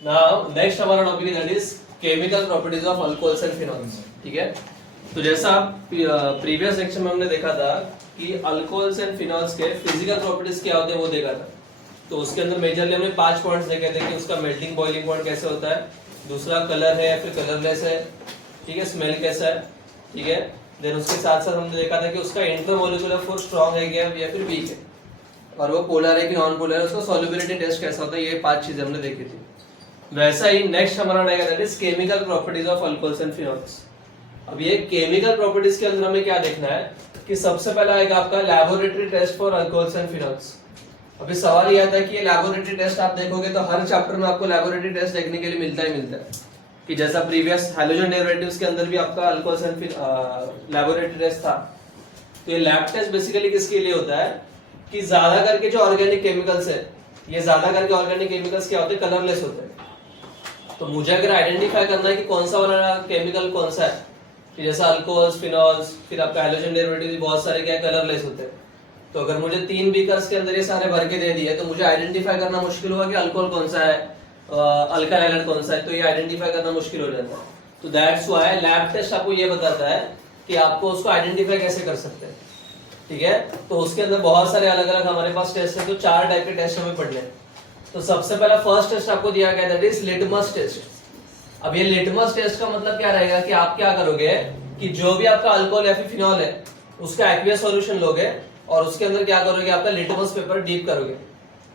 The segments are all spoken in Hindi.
नाउ नेक्स्ट हमारा topic that is chemical properties of alcohols and phenols. ठीक है, तो जैसा प्रीवियस सेक्शन में हमने देखा था कि अल्कोहल्स एंड फिनॉल्स के फिजिकल प्रॉपर्टीज क्या होते हैं वो देखा था। तो उसके अंदर मेजरली हमने 5 पॉइंट्स देखे थे कि उसका मेल्टिंग बॉइलिंग पॉइंट कैसे होता है, दूसरा कलर है या फिर कलरलेस है, ठीक है, स्मेल कैसा है, ठीक है, देन उसके साथ साथ हमने देखा था कि उसका इंटरमोलिकुलर फोर्स स्ट्रांग है क्या या फिर वीक है, और वो पोलर है कि नॉन पोलर है, उसका सॉल्युबिलिटी टेस्ट कैसा होता है, ये 5 चीजें हमने देखी थी। वैसा ही नेक्स्ट हमारा रहेगा that is chemical properties of alcohols and phenols. अब ये केमिकल प्रॉपर्टीज के अंदर हमें क्या देखना है कि सबसे पहला आएगा आपका laboratory test for alcohols and phenols. अभी सवाल ये आता है कि ये लैबोरेटरी टेस्ट आप देखोगे तो हर चैप्टर में आपको लैबोरेटरी टेस्ट देखने के लिए मिलता है कि जैसा प्रीवियस हैलोजन डेरिवेटिव्स के अंदर भी आपका अल्कोहल्स एंड लैबोरेटरी टेस्ट था। तो ये लैब टेस्ट बेसिकली किसके लिए होता है कि ज्यादा करके जो ऑर्गेनिक केमिकल्स है, ये ज्यादा करके ऑर्गेनिक केमिकल्स क्या होते हैं, कलरलेस होते हैं। तो मुझे अगर आइडेंटिफाई करना है कि कौन सा वाला केमिकल कौन सा है, कि जैसा अल्कोहल्स, फिनॉल्स, फिर आपका हैलोजन डेरिवेटिव बहुत सारे क्या कलरलेस होते हैं। तो अगर मुझे 3 बीकर्स के अंदर ये सारे भर के दे दिए तो मुझे आइडेंटिफाई करना मुश्किल होगा कि अल्कोहल कौन सा है, अल्काइल हाइड्राइड कौन सा है, तो ये आइडेंटिफाई करना मुश्किल हो जाता है। तो दैट्स व्हाई लैब टेस्ट आपको ये बताता है कि आपको उसको आइडेंटिफाई कैसे कर सकते हैं। ठीक है, तो उसके अंदर बहुत सारे अलग अलग हमारे पास टेस्ट है, तो 4 टाइप के टेस्ट हमें पढ़ने हैं। तो सबसे पहला फर्स्ट टेस्ट आपको दिया गया दैट इज लिटमस टेस्ट। अब ये लिटमस टेस्ट का मतलब क्या रहेगा कि आप क्या करोगे कि जो भी आपका अल्कोहल या फिर फिनॉल है उसका एक्वियस सॉल्यूशन लोगे और उसके अंदर क्या करोगे, आपका लिटमस पेपर डीप करोगे।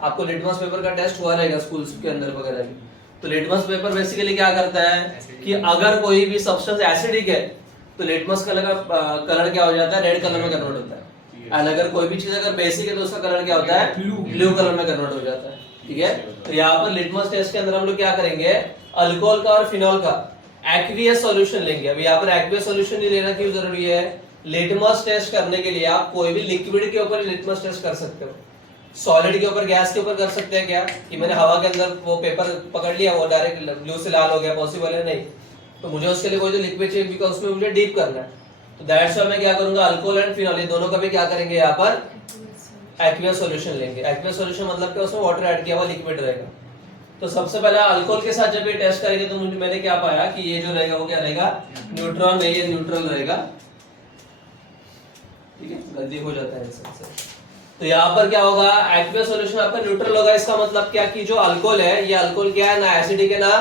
आपको लिटमस पेपर का टेस्ट हुआ रहेगा स्कूल के अंदर वगैरह भी। तो लिटमस पेपर बेसिकली क्या करता है कि अगर कोई भी सब्सटेंस एसिडिक है तो लिटमस कलर का कलर क्या हो जाता है, रेड कलर में कन्वर्ट होता है। और अगर कोई भी चीज अगर बेसिक है तो उसका कलर क्या होता है, ब्लू कलर में कन्वर्ट हो जाता है। ठीक है, तो यहाँ पर लिटमस टेस्ट के अंदर हम लोग क्या करेंगे, अल्कोहल का और फिनॉल का एक्वियस सॉल्यूशन लेंगे। अभी यहाँ पर एक्वियस सॉल्यूशन नहीं लेना क्यों जरूरी है, लिटमस टेस्ट करने के लिए आप कोई भी लिक्विड के ऊपर लिटमस टेस्ट कर सकते हो। सॉलिड के ऊपर, गैस के ऊपर कर सकते हैं क्या कि मैंने हवा के अंदर वो पेपर पकड़ लिया, वो डायरेक्ट ब्लू से लाल हो गया, पॉसिबल है नहीं। तो मुझे उसके लिए कोई जो लिक्विड चाहिए बिकॉज उसमें मुझे डीप करना है। तो दैट्स व्हाई मैं क्या करूंगा, अल्कोहल एंड फिनॉल ये दोनों का भी क्या करेंगे, यहाँ पर एक्वियस सॉल्यूशन लेंगे। एक्वियस सॉल्यूशन मतलब क्या, उसमें वाटर ऐड किया हुआ लिक्विड रहेगा। तो सबसे पहले अल्कोहल के साथ जब ये टेस्ट करेंगे तो मुझे मैंने क्या पाया कि ये जो रहेगा वो क्या रहेगा, न्यूट्रॉन नहीं, ये न्यूट्रल रहेगा। ठीक है, गलती हो जाता है सबसे। तो यहाँ पर क्या होगा, एक्वियस सॉल्यूशन आपका न्यूट्रल होगा। इसका मतलब क्या कि जो अल्कोहल है, ये अल्कोहल क्या है, ना एसिडिक है ना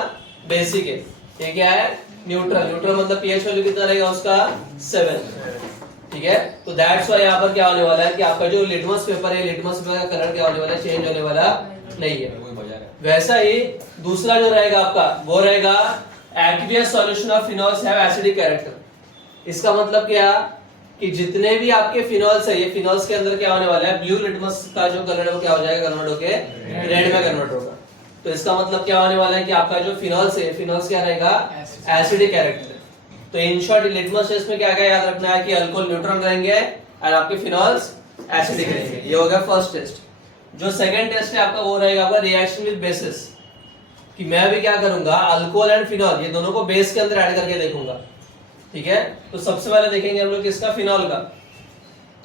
बेसिक है, ये क्या है, न्यूट्रल। न्यूट्रल मतलब पीएच वैल्यू कितना रहेगा उसका, 7। ठीक है, तो दैट्स व्हाई यहाँ पर क्या होने वाला है कि आपका जो लिटमस पेपर है, लिटमस पेपर का कलर क्या होने वाला है, चेंज होने वाला नहीं है। वैसा ही दूसरा जो रहेगा आपका वो रहेगा aqueous solution of phenols have acidic character. इसका मतलब क्या कि जितने भी आपके फिनॉल्स है, ये फिनॉल्स के अंदर क्या होने वाला है, ब्लू लिटमस का जो कलर है वो क्या हो जाएगा, कन्वर्ट होके रेड में कन्वर्ट होगा। तो इसका मतलब क्या होने वाला है कि आपका जो फिनॉल्स है, फिनॉल्स क्या रहेगा, एसिडिक कैरेक्टर। तो इन शॉर्ट लिटमस टेस्ट में क्या क्या याद रखना है कि अल्कोहल न्यूट्रल रहेंगे और आपके फिनॉल्स एसिडिक रहेंगे। ये हो गया फर्स्ट टेस्ट। जो सेकंड टेस्ट है आपका वो रहेगा आपका रिएक्शन विद बेसिस, कि मैं भी क्या करूंगा, अल्कोहल एंड फिनॉल ये दोनों को बेस के अंदर ऐड करके देखूंगा। ठीक है, तो सबसे पहले देखेंगे हम लोग किसका, फिनॉल का।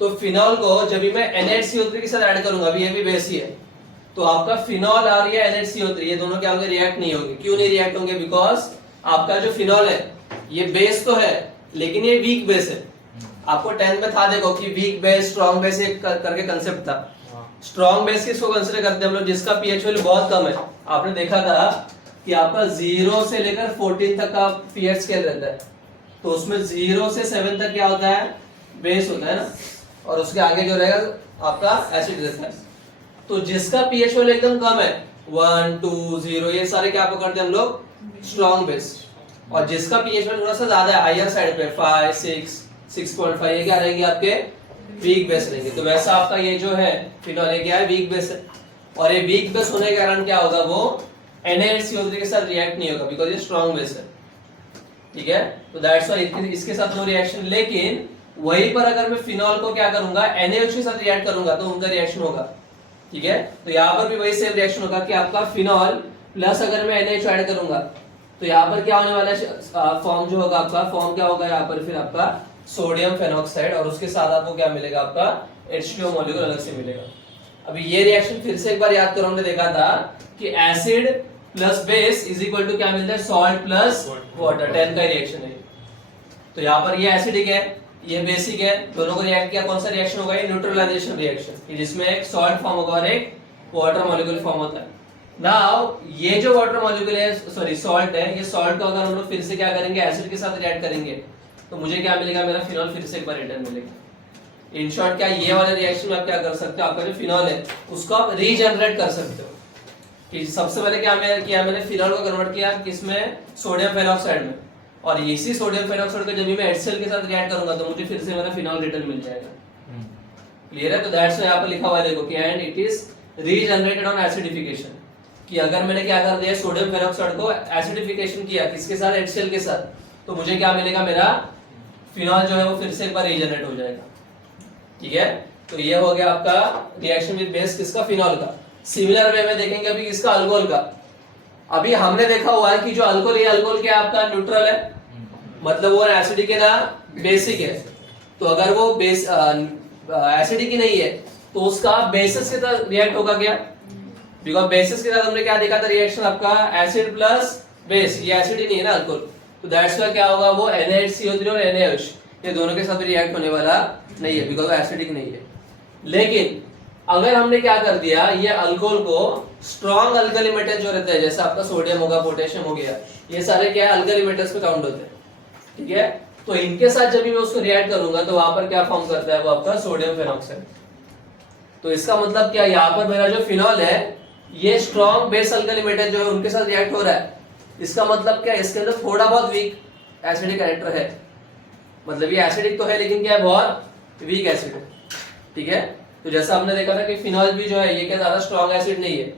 तो फिनॉल को जब भी मैं NH CO3 के साथ ऐड करूंगा, अभी ये भी बेस ही है, तो आपका फिनॉल और ये NH CO3 ये दोनों क्या होंगे, रिएक्ट नहीं होंगे। क्यों नहीं रिएक्ट होंगे, बिकॉज आपका जो फिनॉल है ये बेस तो है लेकिन ये वीक बेस है। आपको 10th में था देखो कि वीक बेस, स्ट्रॉन्ग बेस करके कंसेप्ट था। स्ट्रॉन्ग बेस किसको कंसीडर करते हैं हम लोग, जिसका पीएच वैल्यू बहुत कम है। आपने देखा था कि आपका 0 से लेकर 14 तक का पीएच स्केल रहता है, तो उसमें 0 से 7 तक क्या होता है, बेस होता है ना, और उसके आगे जो रहेगा आपका एसिड रहता है। तो जिसका पीएच वैल्यू एकदम कम है, 1, 2, 0 ये सारे क्या पकड़ते हैं हम लोग, स्ट्रॉन्ग बेस। और जिसका पीएच वैल्यू थोड़ा सा ज्यादा है, हायर साइड पे 5, 6, 6.5 ये क्या रहेंगे आपके वीक बेस रहेंगे। तो वैसा आपका ये जो है फिनॉल ये क्या है, वीक बेस है। और ये वीक बेस होने के कारण क्या होगा, वो NaCO3 के साथ रिएक्ट नहीं होगा बिकॉज ये स्ट्रॉन्ग बेस है। ठीक है, तो दैट्स व्हाई इसके साथ नो रिएक्शन। लेकिन वहीं पर अगर मैं फिनॉल को क्या करूंगा, NaOH के साथ रिएक्ट करूंगा तो उनका रिएक्शन होगा। ठीक है, तो यहाँ पर भी वही सेम रिएक्शन होगा कि आपका फिनॉल प्लस अगर मैं NaOH ऐड करूंगा तो यहाँ पर क्या होने वाला है, फॉर्म जो होगा आपका, फॉर्म क्या होगा यहाँ पर फिर आपका सोडियम फेनॉक्साइड, और उसके साथ आपको क्या मिलेगा, आपका H2O मॉलिक्यूल अलग से मिलेगा। अभी ये रिएक्शन फिर से एक बार याद करो, हमने देखा था कि acid plus base is equal to क्या मिलता है, सॉल्ट प्लस वाटर। 10 का रिएक्शन है। तो यहाँ पर ये एसिडिक है, ये बेसिक है, दोनों को रिएक्ट किया, कौन सा रिएक्शन होगा, ये न्यूट्रलाइजेशन रिएक्शन, जिसमें एक सॉल्ट फॉर्म होगा और एक वाटर मॉलिक्यूल फॉर्म होता है। नाउ ये जो वाटर मॉलिक्यूल है, सॉरी सॉल्ट है, ये सॉल्ट को अगर हम लोग फिर से क्या करेंगे, एसिड के साथ रिएक्ट करेंगे, तो मुझे क्या मिलेगा, मेरा फिनॉल फिर से एक बार रिटर्न मिलेगा। इन शॉर्ट क्या ये वाले रिएक्शन में आप क्या कर सकते हो, आपका जो फिनॉल है उसको आप रीजनरेट कर सकते हो। कि सबसे पहले क्या मैंने फिनॉल को कन्वर्ट किया किसमें, सोडियम फेरोक्साइड में, और इसी सोडियम फेरोक्साइड को जब भी मैं HCl के साथ रिएक्ट करूंगा तो मुझे फिर से मेरा फिनॉल रिटर्न मिल जाएगा। क्लियर है? तो दैट्स यहाँ पर लिखा हुआ है देखो कि and it is regenerated on acidification, कि अगर मैंने क्या कर दिया, सोडियम फेरोक्साइड को एसिडिफिकेशन किया किसके साथ, HCl के साथ, तो मुझे क्या मिलेगा, मेरा फिनॉल जो है वो फिर से एक बार रीजनरेट हो जाएगा। ठीक है, तो ये हो गया आपका रिएक्शन विद बेस किसका, फिनॉल का। सिमिलर वे में देखेंगे अभी किसका, अल्कोहल का। अभी हमने देखा हुआ है कि जो अल्कोहल है, अल्कोहल क्या आपका न्यूट्रल है, मतलब वो एसिडिक है ना बेसिक है। तो अगर वो बेस एसिडिक ही नहीं है तो उसका बेसिस के साथ रिएक्ट होगा क्या, बिकॉज बेसिस के साथ हमने क्या देखा था रिएक्शन आपका, एसिड प्लस बेस, ये एसिड ही नहीं है ना अल्कोहल, तो दैट्स व्हाई क्या होगा, वो NaHCO3 और NaOH ये दोनों के साथ रिएक्ट होने वाला नहीं है, बिकॉज वो एसिडिक नहीं है। लेकिन अगर हमने क्या कर दिया, ये अल्कोहल को स्ट्रॉन्ग अल्कली मेटल जो रहता है, जैसे आपका सोडियम होगा, पोटेशियम हो गया, ये सारे क्या है, अल्कली मेटल्स पे काउंट होते हैं। ठीक है, तो इनके साथ जब भी मैं उसको रिएक्ट करूंगा तो वहां पर क्या फॉर्म करता है, वो आपका सोडियम फेरोक्साइड। तो इसका मतलब क्या, यहाँ पर मेरा जो फिनॉल है ये स्ट्रॉन्ग बेस अल्कली मेटल जो है उनके साथ रिएक्ट हो रहा है। इसका मतलब क्या, इसके अंदर थोड़ा बहुत वीक एसिडिक कैरेक्टर है, मतलब ये एसिडिक तो है लेकिन क्या है, बहुत वीक एसिड है। ठीक है, तो जैसा आपने देखा था कि फिनॉल भी जो है ये क्या ज्यादा स्ट्रॉन्ग एसिड नहीं है,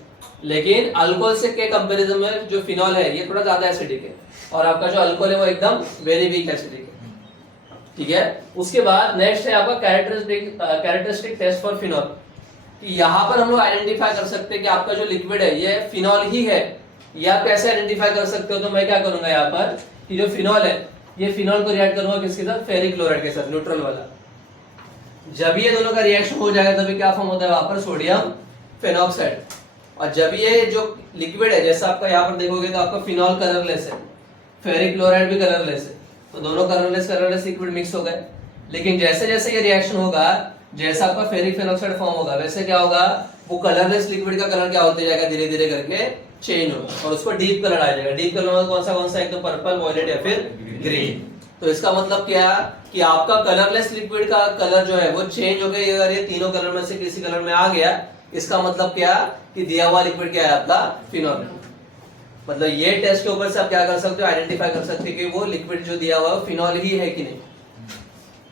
लेकिन अल्कोहल से के कंपैरिजन में जो फिनॉल है ये थोड़ा ज्यादा एसिडिक है, और आपका जो अल्कोहल है वो एकदम वेरी वीक एसिडिक है। ठीक है, उसके बाद नेक्स्ट है आपका कैरेक्टरिस्टिक टेस्ट फॉर फिनॉल, कि यहाँ पर हम लोग आइडेंटिफाई कर सकते हैं कि आपका जो लिक्विड है ये फिनॉल ही है, या आप कैसे आइडेंटिफाई कर सकते हो, तो मैं क्या करूंगा यहाँ पर कि जो फिनॉल है ये फिनॉल को रिएक्ट करूंगा किसके साथ, फेरिक क्लोराइड के साथ, न्यूट्रल वाला। जब ये दोनों का रिएक्शन हो जाएगा तभी क्या फॉर्म होता है वहां पर, सोडियम फेनॉक्साइड। और जब ये जो लिक्विड है, जैसा आपका यहाँ पर देखोगे तो आपका फिनॉल कलरलेस है, फेरिक क्लोराइड भी कलरलेस है, तो दोनों कलरलेस लिक्विड मिक्स हो गए। लेकिन जैसे जैसे ये रिएक्शन होगा, जैसा आपका फेरिक फेनॉक्साइड फॉर्म होगा, वैसे क्या होगा, वो कलरलेस लिक्विड का कलर क्या होते जाएगा, धीरे धीरे करके चेंज होगा और उसको डीप कलर आ जाएगा। डीप कलर में कौन सा, एकदम पर्पल, वॉयलेट या फिर ग्रीन। तो इसका मतलब क्या कि आपका कलरलेस लिक्विड का कलर जो है वो चेंज हो गया। अगर ये तीनों कलर में से किसी कलर में आ गया, इसका मतलब क्या कि दिया हुआ लिक्विड क्या है आपका, फिनॉल। मतलब ये टेस्ट के ऊपर से आप क्या कर सकते हो, आइडेंटिफाई कर सकते हो कि वो लिक्विड जो दिया हुआ है फिनॉल ही है कि नहीं।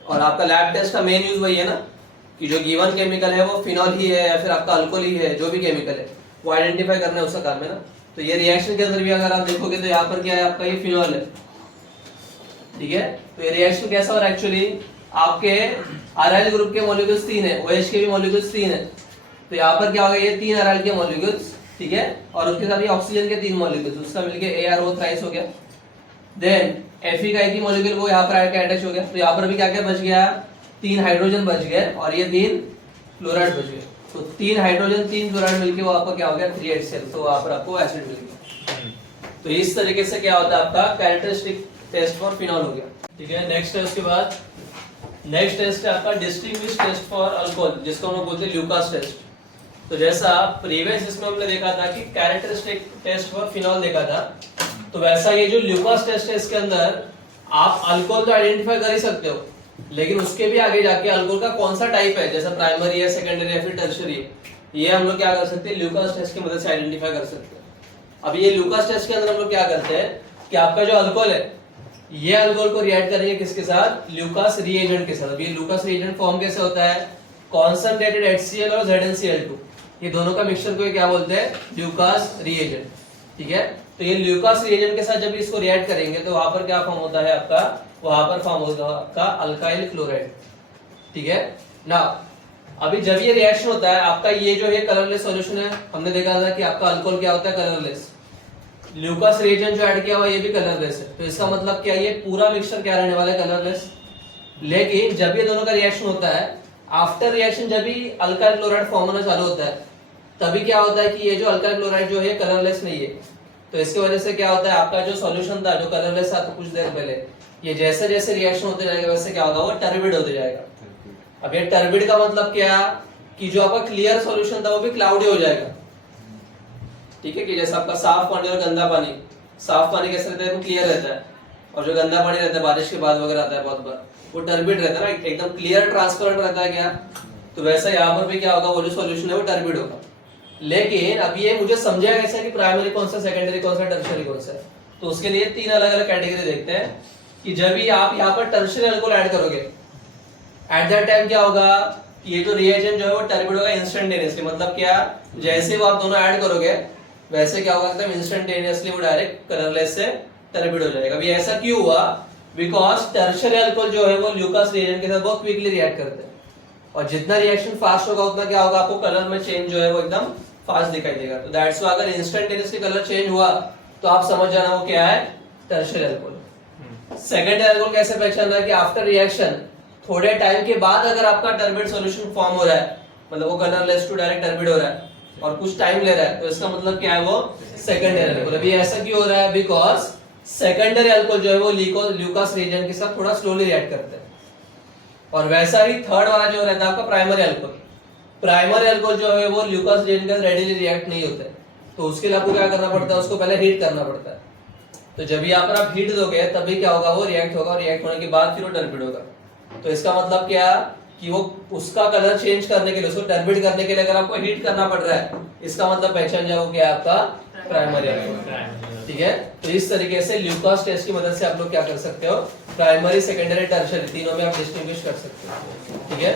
और आपका लैब टेस्ट का मेन यूज वही है ना, कि जो गिवन केमिकल है वो फिनॉल ही है या फिर आपका अल्कोहल ही है, जो भी केमिकल है वो आइडेंटिफाई करना है, उसका काम है ना। तो ये रिएक्शन के अंदर भी अगर आप देखोगे तो यहाँ पर क्या है आपका, ये फिनॉल है। ठीक है, तो ये रिएक्शन कैसा हो रहा है, एक्चुअली आपके अराइल ग्रुप के मॉलिक्यूल्स 3 है, OH के भी मॉलिक्यूल्स 3 है, तो यहाँ पर क्या होगा, ये 3 अराइल के मॉलिक्यूल्स, ठीक है, और उसके साथ ये ऑक्सीजन के 3 मॉलिक्यूल्स, उसका मिलके ARO थ्राइस हो गया। देन Fe का एक ही मॉलिक्यूल वो यहाँ पर आके अटैच हो गया, तो यहाँ पर भी क्या क्या बच गया, 3 हाइड्रोजन बच गए और ये 3 क्लोराइड बच गए। तो 3 हाइड्रोजन 3 क्लोराइड मिलके वो आपका क्या हो गया, 3HCl, तो वहां पर आपको एसिड मिल गया। तो इस तरीके से क्या होता है आपका कैरेक्टरिस्टिक टेस्ट फॉर फिनॉल हो गया। ठीक है, नेक्स्ट है उसके बाद नेक्स्ट टेस्ट है आपका डिस्टिंग्विश टेस्ट फॉर अल्कोहल, जिसको हम लोग बोलते हैं ल्यूकास टेस्ट। तो जैसा प्रीवियस जिसमें हमने देखा था कि कैरेक्टरिस्टिक टेस्ट फॉर फिनॉल देखा था, तो वैसा ये जो ल्यूकास टेस्ट है इसके अंदर आप अल्कोहल तो आइडेंटिफाई कर ही सकते हो, लेकिन उसके भी आगे जाके अल्कोहल का कौन सा टाइप है, जैसा प्राइमरी है, सेकेंडरी या फिर टर्शियरी, ये हम लोग क्या कर सकते हैं, ल्यूकास टेस्ट की मदद से आइडेंटिफाई कर सकते हैं। अब ये ल्यूकास टेस्ट के अंदर हम लोग क्या करते हैं कि आपका जो अल्कोहल है ये अल्कोहल को रिएक्ट करेंगे किसके साथ, ल्यूकास रिएजेंट के साथ। अब ये ल्यूकास रिएजेंट फॉर्म कैसे होता है, कॉन्संट्रेटेड HCl और ZnCl2, ये दोनों का मिक्सचर को क्या बोलते हैं, ल्यूकास रिएजेंट। ठीक है, तो ये ल्यूकास रिएजेंट के साथ जब इसको रिएक्ट करेंगे तो वहां पर क्या फॉर्म होता है आपका, वहां पर फॉर्म होगा आपका अल्काइल क्लोराइड। ठीक है ना, अभी जब ये रिएक्शन होता है आपका ये जो है कलरलेस सॉल्यूशन है, हमने देखा था कि आपका अल्कोहल क्या होता है, कलरलेस। ल्यूकास रिएजेंट जो ऐड किया हुआ ये भी कलरलेस है, तो इसका मतलब क्या, ये पूरा मिक्सचर क्या रहने वाला है, कलरलेस। लेकिन जब ये दोनों का रिएक्शन होता है, आफ्टर रिएक्शन जब भी अल्काइल क्लोराइड फॉर्म होना चालू होता है, तभी क्या होता है कि ये जो अल्काइल क्लोराइड जो है कलरलेस नहीं है, तो इसकी वजह से क्या होता है, आपका जो सॉल्यूशन था जो कलरलेस था तो कुछ देर पहले, ये जैसे जैसे रिएक्शन होते जाएगा वैसे क्या होगा, वो टर्बिड होते जाएगा। अब ये टर्बिड का मतलब क्या, कि जो आपका क्लियर सॉल्यूशन था वो भी क्लाउडी हो जाएगा। ठीक है, कि जैसे आपका साफ पानी और गंदा पानी, साफ पानी कैसे रहता है, वो क्लियर रहता है, और जो गंदा पानी रहता है बारिश के बाद वगैरह आता है बहुत बार, वो टर्बिड रहता है ना, एकदम क्लियर ट्रांसपेरेंट रहता है क्या। तो वैसा यहाँ पर भी क्या होगा, वो जो सॉल्यूशन है वो टर्बिड होगा। लेकिन अब ये मुझे समझाया कैसे कि प्राइमरी कौन सा, सेकेंडरी कौन सा, टर्शियरी कौन सा है। तो उसके लिए 3 अलग अलग कैटेगरी देखते हैं कि जब भी आप यहाँ पर टर्शियरी अल्कोहल ऐड करोगे, एट दैट टाइम क्या होगा, ये जो रिएजेंट जो है वो टर्बिड होगा इंस्टेंटेनियसली। मतलब क्या, जैसे वो आप दोनों ऐड करोगे वैसे क्या होगा, एकदम इंस्टेंटेनियसली वो डायरेक्ट कलरलेस से टर्बिड हो जाएगा। अभी ऐसा क्यों हुआ, बिकॉज टर्शियरी अल्कोहल जो है वो ल्यूकास रिएजेंट के साथ बहुत क्विकली रिएक्ट करते हैं, और जितना रिएक्शन फास्ट होगा उतना क्या होगा, आपको कलर में चेंज जो है वो एकदम फास्ट दिखाई देगा। तो दैट्स व्हाई अगर इंस्टेंटेनियसली कलर चेंज हुआ तो आप समझ जाना वो क्या है, टर्शियरी अल्कोहल। सेकेंडरी अल्कोहल कैसे पहचानना है, कि आफ्टर रिएक्शन थोड़े टाइम के बाद अगर आपका टर्बिड सॉल्यूशन फॉर्म हो रहा है, मतलब वो कलरलेस टू डायरेक्ट टर्बिड हो रहा है और कुछ टाइम ले रहा है, तो इसका मतलब क्या है, वो सेकेंडरी अल्कोहल। अभी ऐसा क्यों हो रहा है, बिकॉज सेकेंडरी अल्कोहल जो है वो ल्यूकास रिएजेंट के साथ थोड़ा स्लोली रिएक्ट करते हैं। और वैसा ही थर्ड वाला जो रहता है आपका प्राइमरी अल्कोहल, प्राइमरी अल्कोहल जो है वो ल्यूकास रिएजेंट के साथ रेडिली रिएक्ट नहीं होते, तो उसके लिए आपको क्या करना पड़ता है, उसको पहले हीट करना पड़ता है। तो जब भी आप हीट दोगे तभी क्या होगा, वो रिएक्ट होगा, और रिएक्ट होने के बाद फिर वो टर्बिड होगा। तो इसका मतलब क्या, कि वो उसका कलर चेंज करने के लिए, उसको टर्बिड करने के लिए अगर आपको हीट करना पड़ रहा है, इसका मतलब पहचान जाओ क्या आपका प्राइमरी अल्कोहल। ठीक है, तो इस तरीके से ल्यूकास टेस्ट की मदद से आप लोग क्या कर सकते हो, प्राइमरी, सेकेंडरी, टर्शियरी तीनों में आप डिस्टिंग्विश कर सकते हो। ठीक है।